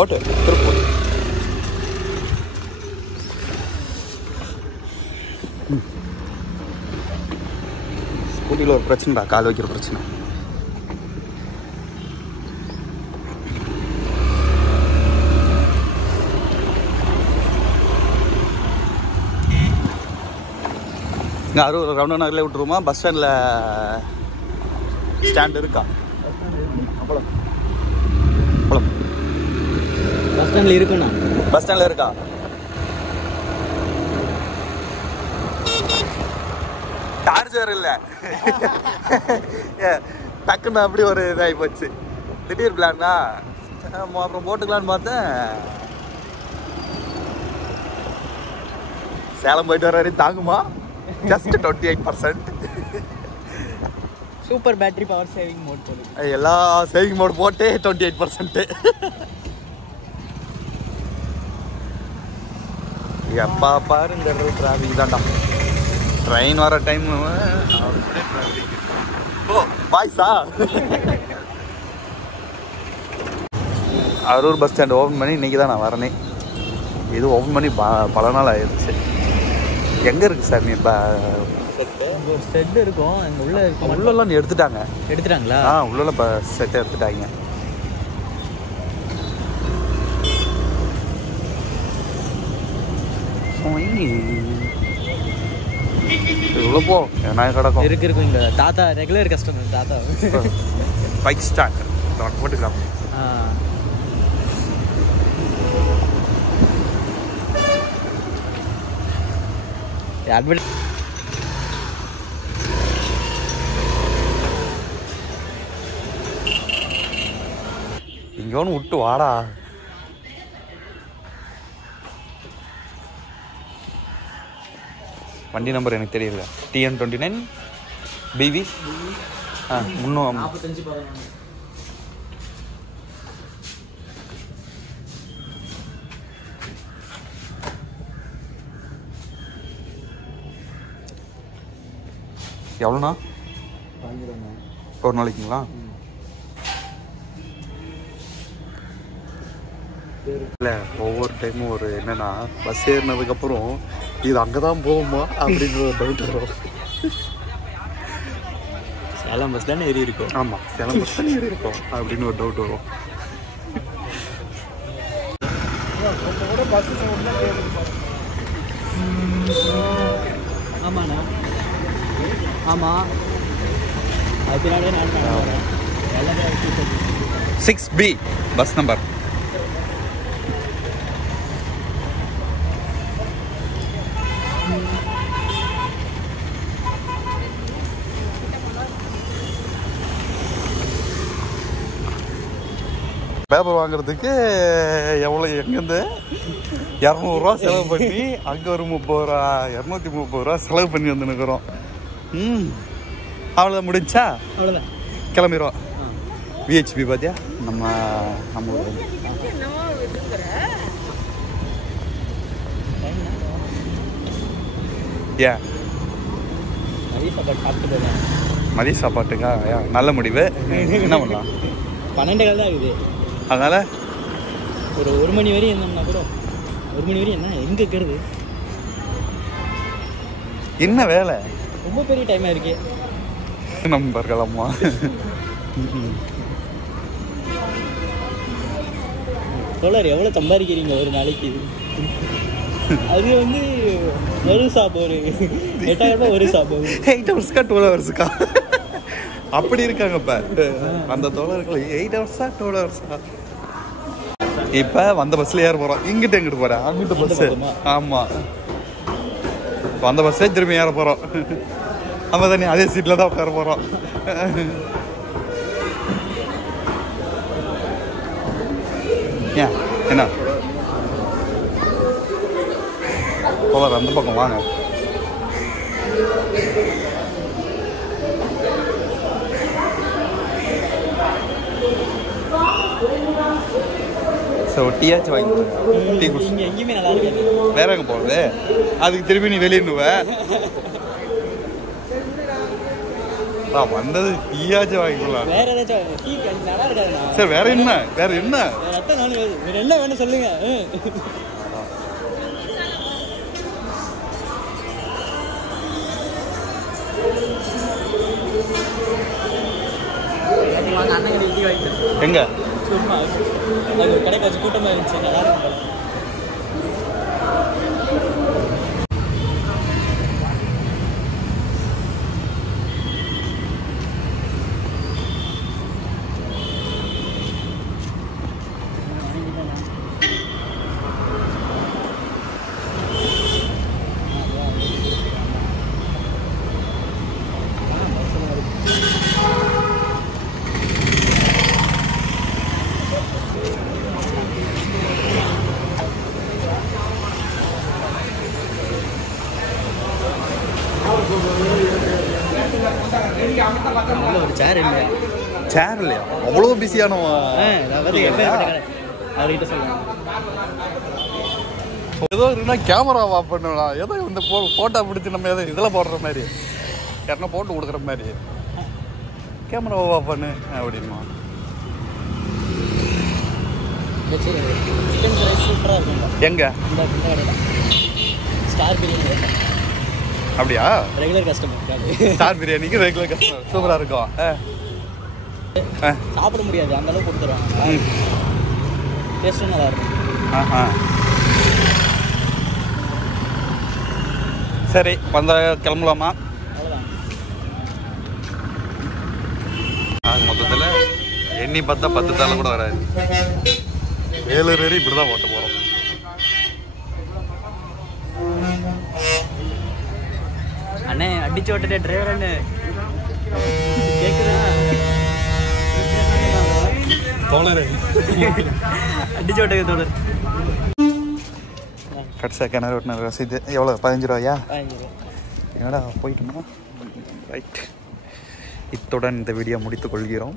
ஓட்டு திருப்பூர். ஸ்கூட்டியில் ஒரு பிரச்சனைடா, கால் வைக்கிற பிரச்சனை. இங்கே அரூர் ரவுண்ட் நகரில் விட்டுருமா? பஸ் ஸ்டாண்டில் ஸ்டாண்ட் இருக்கா? அவ்வளோ அவ்வளோ பஸ் ஸ்டாண்டில் இருக்குண்ணா. பஸ் ஸ்டாண்டில் இருக்கா? சார்ஜர் இல்லை. டக்குன்னு அப்படி ஒரு இதாகி போச்சு. திடீர் பிளான்னா அப்புறம் போட்டுக்கலான்னு பார்த்தேன். சேலம் போயிட்டு வர வரையும் தாங்குமா? Just 28%. Super battery power saving mode போடுது. எல்லா சேவிங் மோட் போட்டு 28%. எப்பா பாரு இந்த டிராஃபிக் தான்டா. ட்ரெயின் வர டைம் ஓ பாய்ஸா. அரூர் பஸ் ஸ்டாண்ட் ஓப்பன் பண்ணி இன்றைக்கி தான் நான் வரனே. இது ஓப்பன் பண்ணி பல நாள் ஆயிடுச்சு. எங்கே இருக்குது சார்? நீ இப்போ ஒரு செட் இருக்கும் அங்கே உள்ள இருக்கும். உள்ளெல்லாம் எடுத்துட்டாங்க. எடுத்துட்டாங்களா? உள்ளெல்லாம் இப்போ செட்டை எடுத்துட்டாங்க. இவ்வளோ போ நான் கிடக்கும். இருக்கும் இங்கே தாத்தா ரெகுலர் கஸ்டமர் தாத்தா. பைக் ஸ்டாண்ட் போட்டுக்கலாம். இங்கே ஒன்று விட்டு வாடா. வண்டி நம்பர் எனக்கு தெரியல. TN29 BV 345. எவ்வளோண்ணா? ஒரு நாளைக்குங்களா? இல்லை ஒவ்வொரு டைமும் ஒரு என்னென்னா பஸ் ஏறினதுக்கப்புறம் இது அங்கே தான் போகுமா அப்படின்ற ஒரு டவுட் வரும். சேலம் பஸ் தானே ஏறி இருக்கும். ஆமாம், சேலம் பஸ் தானே ஏறி இருக்கும் அப்படின்னு ஒரு டவுட் வரும். ஆமாண்ணா. ஆமாம், அது பின்னாடியே நான் எல்லாமே 6B பஸ் நம்பர். பேப்பர் வாங்குறதுக்கு எவ்வளோ எங்கேருந்து 200 ரூபா செலவு பண்ணி அங்கே ஒரு 30 ரூபா 230 ரூபா செலவு பண்ணி வந்துன்னுக்குறோம். அவ்வளோதான் முடிஞ்சா? அவ்வளோதான், கிளம்பிடுவோம். VHP பார்த்தியா? நம்ம ஊர் ஏன் மதிய சாப்பாட்டுக்கா? நல்ல முடிவு. என்ன பண்ணலாம்? 12 கால் தான் ஆகுது. அதனால் ஒரு 1 மணி வரையும் இருந்தோம்னா கூட 1 மணி வரையும் என்ன எங்கே இருக்கிறது? என்ன வேலை? ரொம்ப பெரிய டைமாக இருக்கு. நம்பர்கள் அம்மா தோழர் எவ்வளோ சம்பாதிக்கிறீங்க ஒரு நாளைக்கு? அது வந்து ஒரு சாப் ஒரு 8000 ரூபாய் ஒரு சாப். 8 ஹவர்ஸ்க்கா 12 ஹவர்ஸுக்கா அப்படி இருக்காங்க இப்போ அந்த தோழர்கள். 8 ஹவர்ஸா 12 ஹவர்ஸா? இப்போ வந்த பஸ்ஸில் ஏற போகிறோம். இங்கிட்ட எங்கிட்டு போகிறேன்? அங்கிட்ட பஸ்ஸு. ஆமாம், வந்த பஸ்ஸே திரும்பி ஏற போகிறோம். நம்ம தானே அதே சீட்டில் தான் உட்கார போகிறோம். ஏன் என்ன போகலாம்? அந்த பக்கம் வாங்க. ஸோ டீயாச்சும் வாங்கி டீ குடிச்சு எங்கேயுமே நல்லா இருக்காது. வேற எங்கே போகிறது? அதுக்கு திரும்பி நீ வெளியிடுவ. வந்தது டீயாச்சும் வாங்கிக்கலாம். வேற ஏதாச்சும் டீ நல்லா இருக்காதுண்ணா. சரி வேற என்ன? வேற என்ன? சட்டை நானும் வேறு என்ன வேணும் சொல்லுங்க. வாங்க அண்ணன் கடை இட்லி வாங்கிட்டு எங்க சும்மா அது ஒரு கடைக்கு வச்சு கூட்டமாக இருந்துச்சு. நல்லா இருக்கும் போல. ஒரு சேர் இல்லையா? சேர் இல்லையா? அவ்வளோ பிஸியானவா? அவர்கிட்ட சொல்லுங்க. ஏதோ இருக்குன்னா கேமரா ஆஃப் பண்ணலாம். ஏதோ இந்த ஃபோட்டோ பிடிச்சி நம்ம ஏதோ இதில் போடுற மாதிரி யாருன்னா போட்டு கொடுக்குற மாதிரி கேமரா ஆஃப் பண்ணு அப்படின்மா. சிக்கன் ரைஸ் சூப்பராக இருக்கும். எங்க? இந்த கடையில் ஸ்டார் பிரியாணி. அப்படியா? Regular customer. ஸ்டார் பிரியாணிக்கு ரெகுலர் கஸ்டமர். சூப்பராக இருக்கும். சாப்பிட முடியாது அந்த அளவுக்கு கொடுத்துருவாங்க. டேஸ்ட்டும் நல்லா இருக்கும். சரி வந்த கிளம்பலாமா? அவ்வளோதான். மொத்தத்தில் எண்ணி பார்த்தா 10 தாளம் கூட வராது. வேலூர் வரை இப்படி தான் ஓட்ட போகிறோம். அண்ணே அடிச்சு ஓட்டுற டிரைவர் அண்ணே கேக்குதா? தோழர் அடிச்சு ஓட்டுங்க தோழர். கடைசியாக கிணறு வெட்டின ரசீது எவ்வளோ? 15 ரூபாயா? 15 ரூபா. என்னடா போயிட்டுமா? ரைட், இத்துடன் இந்த வீடியோ முடித்துக் கொள்கிறோம்.